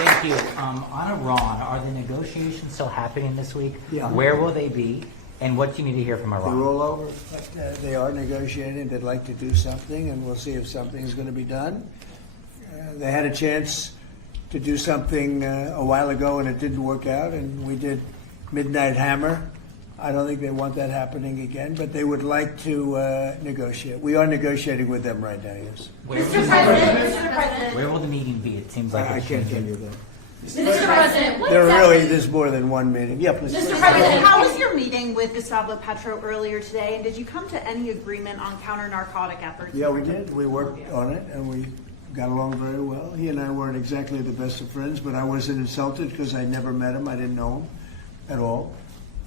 Thank you. On Iran, are the negotiations still happening this week? Yeah. Where will they be? And what do you need to hear from They're Iran? all over, but they are negotiating. They'd like to do something, and we'll see if something is going to be done. They had a chance to do something a while ago, and it didn't work out, and we did Midnight Hammer. I don't think they want that happening again, but they would like to negotiate. We are negotiating with them right now, yes. Mr. President, Where will the meeting be? It seems like I it's can't tell changing. you that. Mr. President, what There exactly? really is more than one meeting. Yeah, please. Mr. President, how was your meeting with Gustavo Petro earlier today, and did you come to any agreement on counter-narcotic efforts? Yeah, we did. We worked on it, and we got along very well. He and I weren't exactly the best of friends, but I wasn't insulted because I never met him. I didn't know him at all.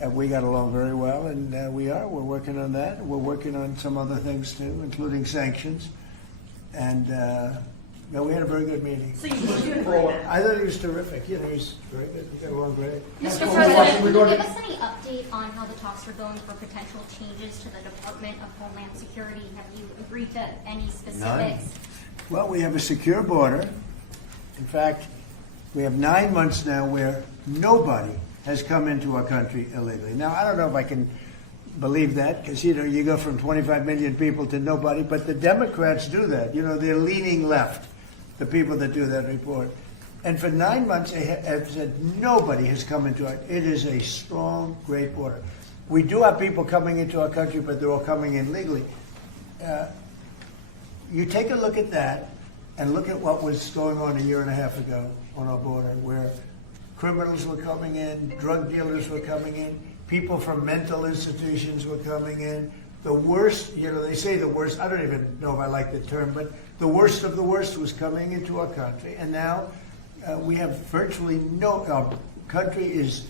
And we got along very well, and we're working on that. We're working on some other things, too, including sanctions. And yeah, we had a very good meeting. So you came to an agreement? I thought he was terrific. You know, he's very good. We got along great. Mr. President, can you give us any update on how the talks are going for potential changes to the Department of Homeland Security? Have you agreed to any specifics? Well, we have a secure border. In fact, we have 9 months now where nobody has come into our country illegally. Now, I don't know if I can believe that because, you know, you go from 25 million people to nobody, but the Democrats do that. You know, they're leaning left, the people that do that report. And for 9 months, they have said nobody has come into our. It is a strong, great border. We do have people coming into our country, but they're all coming in legally. You take a look at that and look at what was going on a year and a half ago on our border, where criminals were coming in, drug dealers were coming in, people from mental institutions were coming in. The worst, you know, they say the worst, I don't even know if I like the term, but the worst of the worst was coming into our country. And now we have virtually no, our country is,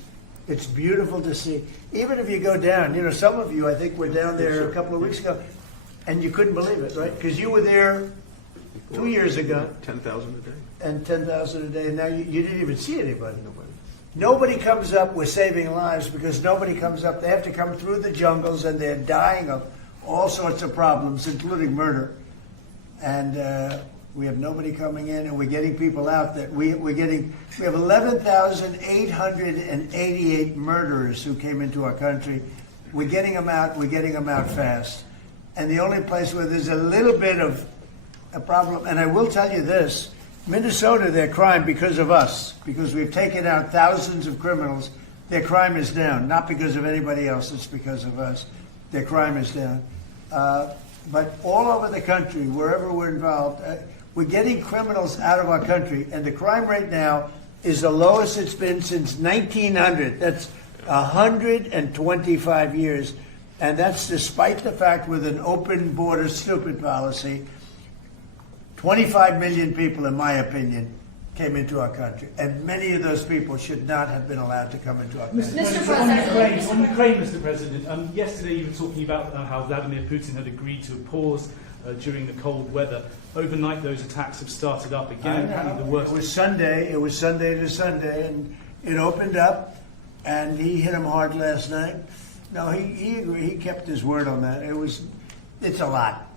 it's beautiful to see. Even if you go down, you know, some of you, I think, were down there a couple of weeks ago, and you couldn't believe it, right? Because you were there 2 years ago. 10,000 a day. And 10,000 a day, and now you didn't even see anybody. Nobody comes up with saving lives because nobody comes up. They have to come through the jungles, and they're dying of all sorts of problems, including murder. And we have nobody coming in, and we're getting people out. That we have 11,888 murderers who came into our country. We're getting them out. We're getting them out fast. And the only place where there's a little bit of a problem, and I will tell you this. Minnesota, their crime because of us, because we've taken out thousands of criminals, their crime is down. Not because of anybody else, it's because of us. Their crime is down. But all over the country, wherever we're involved, we're getting criminals out of our country, and the crime rate now is the lowest it's been since 1900. That's 125 years, and that's despite the fact with an open border stupid policy. 25 million people, in my opinion, came into our country, and many of those people should not have been allowed to come into our country. Mr. President. On Ukraine, Mr. President, yesterday you were talking about how Vladimir Putin had agreed to a pause during the cold weather. Overnight, those attacks have started up again. Apparently the worst. It was Sunday to Sunday, and it opened up, and he hit him hard last night. No, he agreed. He kept his word on that. It's a lot.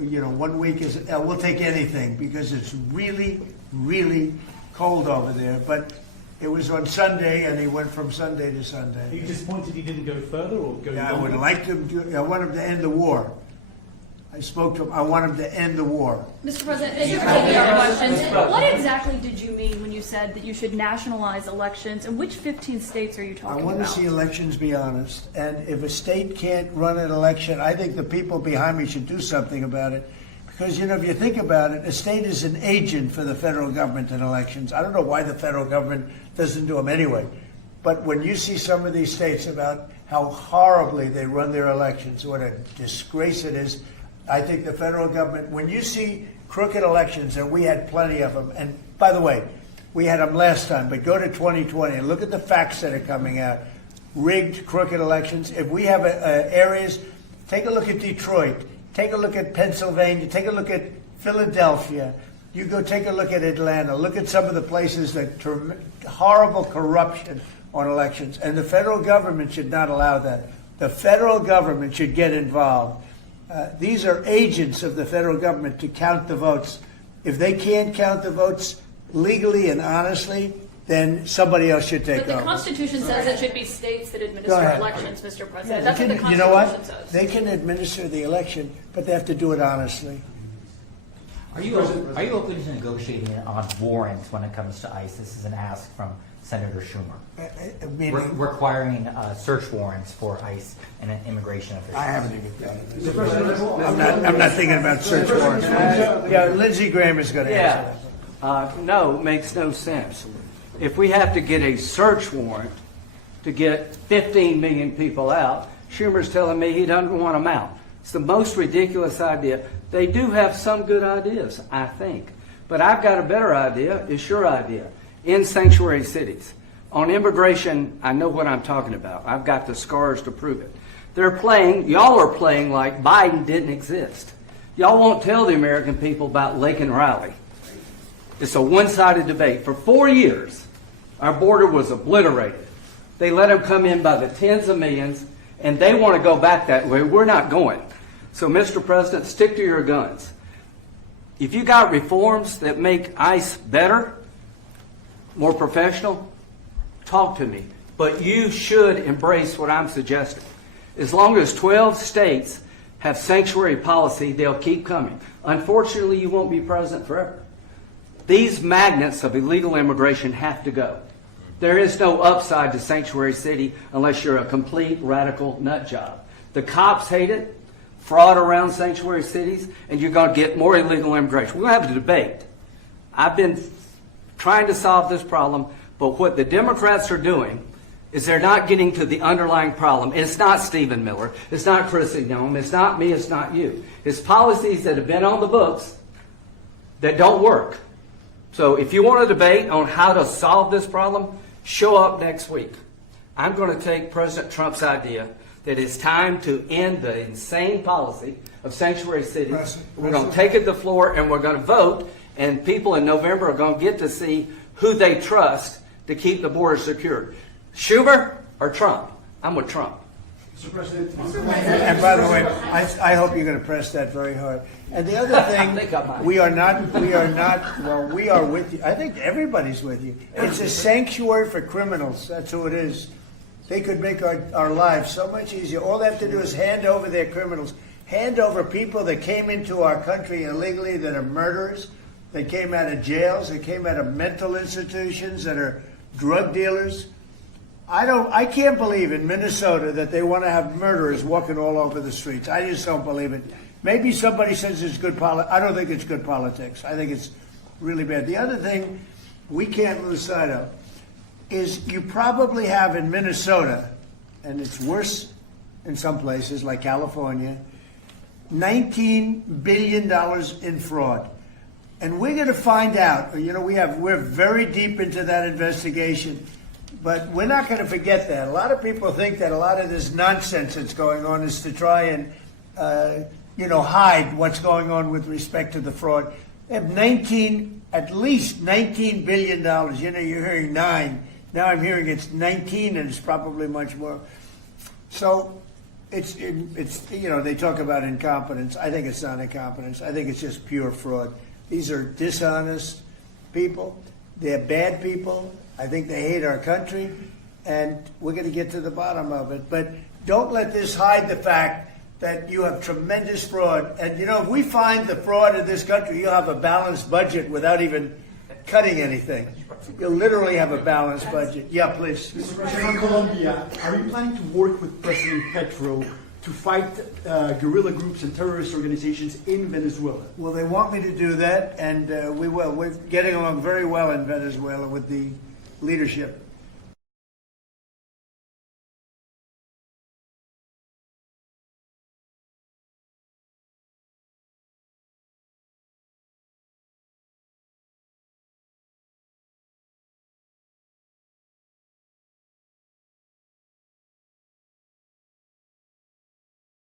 You know, 1 week is, we'll take anything because it's really, really cold over there. But it was on Sunday, and he went from Sunday to Sunday. Are you disappointed he didn't go further or go Yeah, I longer? would like him to. I want him to end the war. I spoke to him. I want him to end the war. Mr. President, as you're taking our questions, what exactly did you mean when you said that you should nationalize elections, and which 15 states are you I talking want to about? see elections be honest. And if a state can't run an election, I think the people behind me should do something about it. Because, you know, if you think about it, a state is an agent for the federal government in elections. I don't know why the federal government doesn't do them anyway. But when you see some of these states about how horribly they run their elections, what a disgrace it is, I think the federal government, when you see crooked elections, and we had plenty of them, and by the way, we had them last time, but go to 2020 and look at the facts that are coming out. Rigged, crooked elections. If we have areas, take a look at Detroit, take a look at Pennsylvania, take a look at Philadelphia. You go take a look at Atlanta, look at some of the places that horrible corruption on elections. And the federal government should not allow that. The federal government should get involved. These are agents of the federal government to count the votes. If they can't count the votes, legally and honestly, then somebody else should take But the over. Constitution says it should be states that Go administer ahead. elections, Mr. Yeah, President. they That's what the can- you know Constitution what? says. They can administer the election, but they have to do it honestly. Are you open to negotiating on warrants when it comes to ICE? This is an ask from Senator Schumer. Meaning, Requiring search warrants for ICE and immigration officials. I haven't even done it. I'm not thinking about search warrants. Yeah, Lindsey Graham is going to answer that. No, makes no sense. If we have to get a search warrant to get 15 million people out, Schumer's telling me he doesn't want them out. It's the most ridiculous idea. They do have some good ideas, I think. But I've got a better idea. It's your idea. In sanctuary cities. On immigration, I know what I'm talking about. I've got the scars to prove it. Y'all are playing like Biden didn't exist. Y'all won't tell the American people about Lake and Riley. It's a one-sided debate. For 4 years, our border was obliterated. They let them come in by the tens of millions, and they want to go back that way. We're not going. So, Mr. President, stick to your guns. If you got reforms that make ICE better, more professional, talk to me. But you should embrace what I'm suggesting. As long as 12 states have sanctuary policy, they'll keep coming. Unfortunately, you won't be president forever. These magnets of illegal immigration have to go. There is no upside to sanctuary city unless you're a complete radical nut job. The cops hate it, fraud around sanctuary cities, and you're going to get more illegal immigration. We're going to have a debate. I've been trying to solve this problem, but what the Democrats are doing is they're not getting to the underlying problem. It's not Stephen Miller. It's not Chris Ignome. It's not me. It's not you. It's policies that have been on the books that don't work. So if you want a debate on how to solve this problem, show up next week. I'm going to take President Trump's idea that it's time to end the insane policy of sanctuary cities. We're going to take it to the floor and we're going to vote, and people in November are going to get to see who they trust to keep the border secure. Schumer or Trump? I'm with Trump. Mr. President, And by the way, I hope you're going to press that very hard. And the other thing, we are with you. I think everybody's with you. It's a sanctuary for criminals. That's who it is. They could make our lives so much easier. All they have to do is hand over their criminals, hand over people that came into our country illegally that are murderers, that came out of jails, that came out of mental institutions, that are drug dealers. I can't believe in Minnesota that they want to have murderers walking all over the streets. I just don't believe it. Maybe somebody says it's good politics. I don't think it's good politics. I think it's really bad. The other thing we can't lose sight of is you probably have in Minnesota, and it's worse in some places like California, $19 billion in fraud. And we're going to find out, we're very deep into that investigation. But we're not going to forget that. A lot of people think that a lot of this nonsense that's going on is to try and, hide what's going on with respect to the fraud. They have at least $19 billion. You're hearing 9. Now I'm hearing it's 19, and it's probably much more. So it's they talk about incompetence. I think it's not incompetence. I think it's just pure fraud. These are dishonest people. They're bad people. I think they hate our country, and we're going to get to the bottom of it. But don't let this hide the fact that you have tremendous fraud. And, if we find the fraud in this country, you'll have a balanced budget without even cutting anything. You'll literally have a balanced budget. Yeah, please. Mr. President, in Colombia, are you planning to work with President Petro to fight guerrilla groups and terrorist organizations in Venezuela? Well, they want me to do that, and we will. We're getting along very well in Venezuela with the leadership.